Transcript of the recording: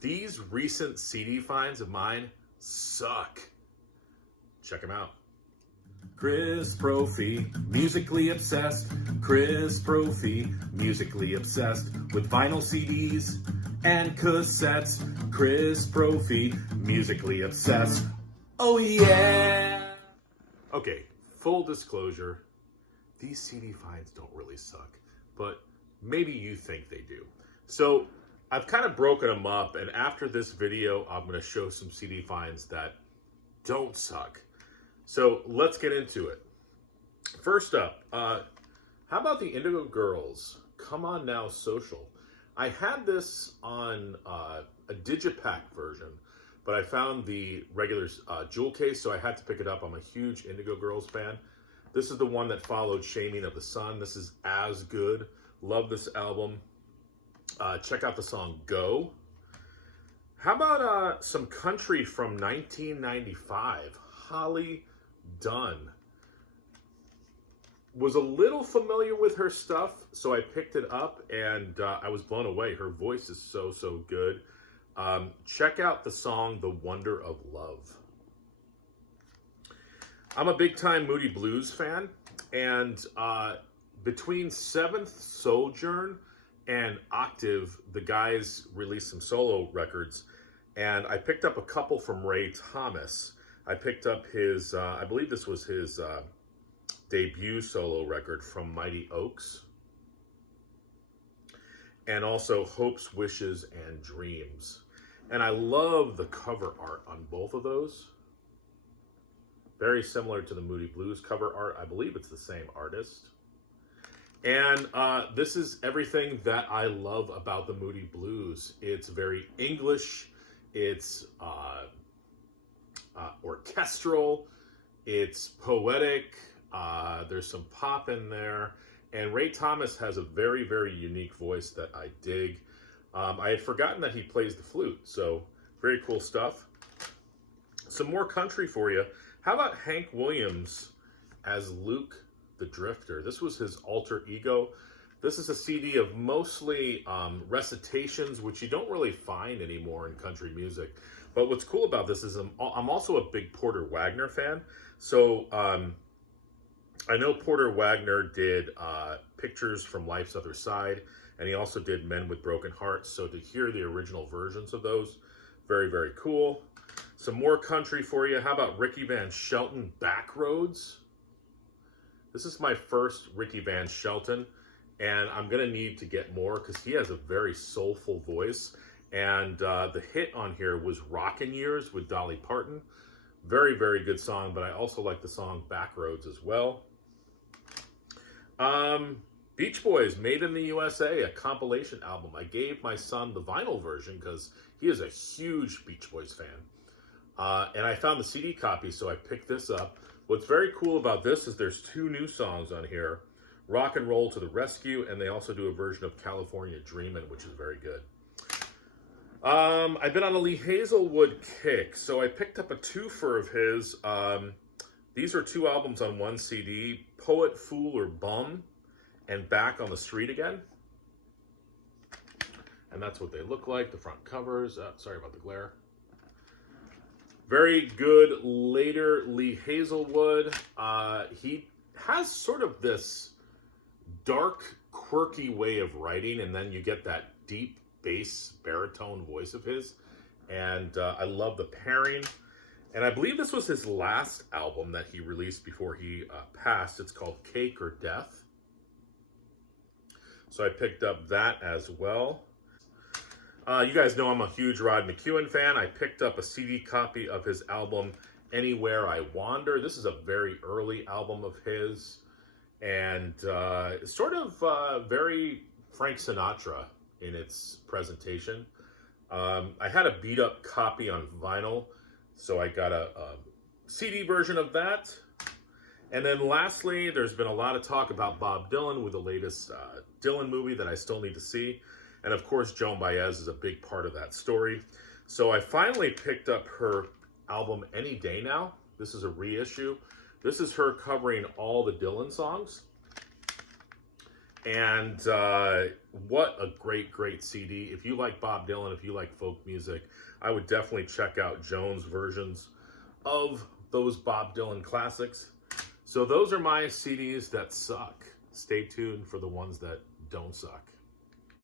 These recent CD finds of mine suck. Check them out. Chris Brophy, musically obsessed. Chris Brophy, musically obsessed with vinyl CDs and cassettes. Chris Brophy, musically obsessed. Oh yeah! Okay, full disclosure, these CD finds don't really suck, but maybe you think they do. So I've kind of broken them up, and after this video, I'm going to show some CD finds that don't suck. So let's get into it. First up, how about the Indigo Girls? Come On Now Social. I had this on a digipack version, but I found the regular jewel case, so I had to pick it up. I'm a huge Indigo Girls fan. This is the one that followed Shaming of the Sun. This is as good. Love this album. Check out the song Go. How about some country from 1995? Holly Dunn. Was a little familiar with her stuff, so I picked it up, and I was blown away. Her voice is so, so good. Check out the song The Wonder of Love. I'm a big-time Moody Blues fan, and between Seventh Sojourn and Octave, the guys released some solo records, and I picked up a couple from Ray Thomas. I picked up his, I believe this was his debut solo record, From Mighty Oaks, and also Hopes, Wishes, and Dreams. And I love the cover art on both of those. Very similar to the Moody Blues cover art. I believe it's the same artist. And this is everything that I love about the Moody Blues. It's very English. It's orchestral. It's poetic. There's some pop in there. And Ray Thomas has a very, very unique voice that I dig. I had forgotten that he plays the flute. So very cool stuff. Some more country for you. How about Hank Williams as Luke the Drifter? This was his alter ego. This is a CD of mostly recitations, which you don't really find anymore in country music. But what's cool about this is I'm also a big Porter Wagoner fan. So I know Porter Wagoner did Pictures from Life's Other Side, and he also did Men with Broken Hearts. So to hear the original versions of those, very, very cool. Some more country for you. How about Ricky Van Shelton, Backroads? This is my first Ricky Van Shelton, and I'm going to need to get more because he has a very soulful voice. And the hit on here was Rockin' Years with Dolly Parton. Very, very good song, but I also like the song Backroads as well. Beach Boys, Made in the USA, a compilation album. I gave my son the vinyl version because he is a huge Beach Boys fan. And I found the CD copy, so I picked this up. What's very cool about this is there's two new songs on here, Rock and Roll to the Rescue, and they also do a version of California Dreamin', which is very good. I've been on a Lee Hazlewood kick, so I picked up a twofer of his. These are two albums on one CD, Poet, Fool, or Bum, and Back on the Street Again. And that's what they look like, the front covers. Sorry about the glare. Very good later Lee Hazlewood. He has sort of this dark, quirky way of writing, and then you get that deep bass baritone voice of his. And I love the pairing. And I believe this was his last album that he released before he passed. It's called Cake or Death. So I picked up that as well. You guys know I'm a huge Rod McKuen fan. I picked up a CD copy of his album, Anywhere I Wander. This is a very early album of his. And sort of very Frank Sinatra in its presentation. I had a beat up copy on vinyl, so I got a CD version of that. And then lastly, there's been a lot of talk about Bob Dylan with the latest Dylan movie that I still need to see. And of course, Joan Baez is a big part of that story. So I finally picked up her album Any Day Now. This is a reissue. This is her covering all the Dylan songs. And what a great CD. If you like Bob Dylan, if you like folk music, I would definitely check out Joan's versions of those Bob Dylan classics. So those are my CDs that suck. Stay tuned for the ones that don't suck.